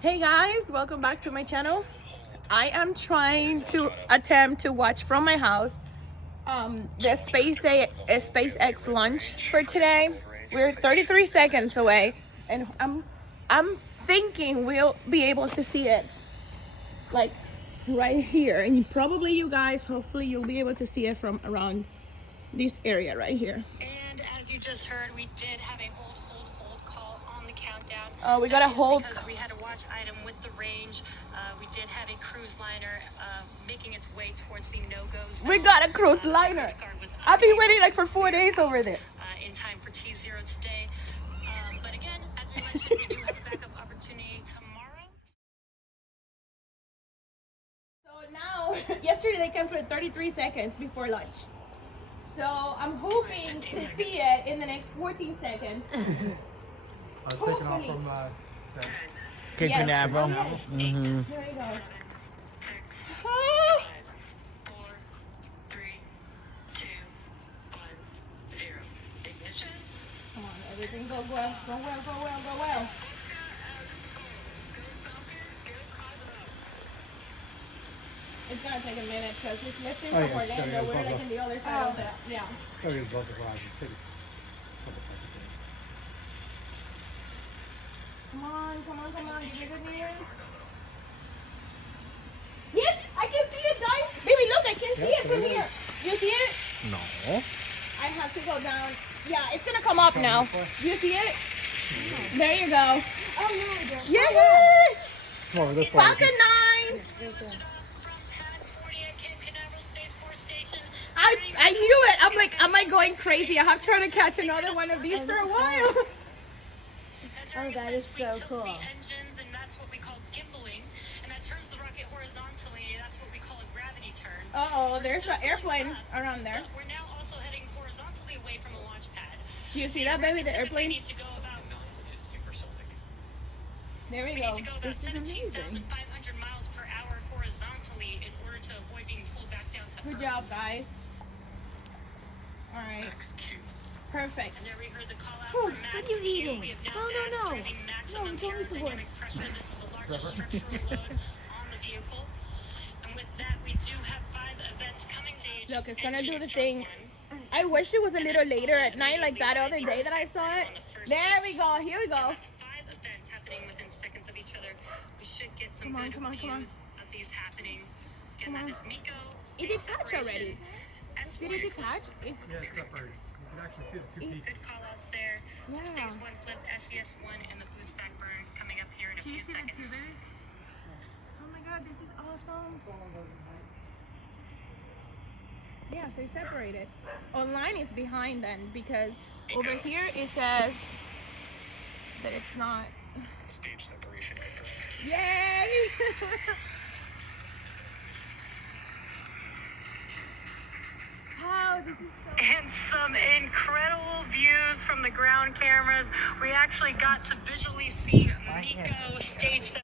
Hey guys, welcome back to my channel. I am trying to attempt to watch from my house the SpaceX launch for today. We're 33 seconds away, and I'm thinking we'll be able to see it like right here, and probably you guys, hopefully you'll be able to see it from around this area right here. And as you just heard, we did have a hold call on the countdown. Oh, we got a hold because we had a watch item with the range. We did have a cruise liner making its way towards the no-go zone. We got a cruise liner. I've been waiting like for 4 days over there. In time for T0 today. But again, as we mentioned, we do have a backup opportunity tomorrow. So now, yesterday they canceled 33 seconds before lunch. So I'm hoping to see it in the next 14 seconds. I was taking off from Cape Yes. Canaveral. Mm-hmm. There he goes. 4, 3, 2, 1, 0. Ignition. Come on, everything go well, go well, go well, go well. It's gonna take a minute because it's lifting from Orlando. We're like in the other side of that. Yeah. Take a couple seconds. Come on, come on, come on. Give me good news. Yes, I can see it, guys. Baby, look, I can see it from here. You see it? No. I have to go down. Yeah, it's gonna come up now. You see it? There you go. Oh, yeah. Yay! Come over this way. Falcon 9! I knew it. I'm like, am I going crazy? I have tried to catch another one of these for a while. Oh, that is so cool. The engines, and that's what we call gimbaling, and that turns the rocket horizontally. That's what we call a gravity turn. Uh-oh, there's an airplane around there. We're now also heading horizontally away from the launch pad. Do you see that, baby? The airplane? Needs to go about, Is supersonic. There we we go. need to go about This is amazing. 17,500 miles per hour horizontally in order to avoid being pulled back down to Good Earth. job, guys. All right. Execute. Perfect. And there we heard the call out Oh, from what Max are you Q. eating? We have now No, passed no. through the maximum No, don't eat the wood. aerodynamic pressure. This is the largest structural load on the vehicle. And with that, we do have 5 events coming stage. Look, it's gonna do the Engine thing. start 1. I wish it was a little later at night like that other day that I saw it. There we go. Here we go. That's 5 events happening within seconds of each other. We should get some Come on, good come on, come on. views of these happening. Again, Come that on. is Miko. It detached already. Did it detach? It's, Yeah, it's separated. You can actually see the two pieces. Good call outs there. Yeah. So stage 1 flip, SES1, and the boost back burn coming up here in a few seconds. oh my god, this is awesome. Yeah, so it's separated. Online is behind then because over here it says that it's not. Stage separation incorrect. Yay! Wow, this is so. And some incredible views from the ground cameras. We actually got to visually see Miko stage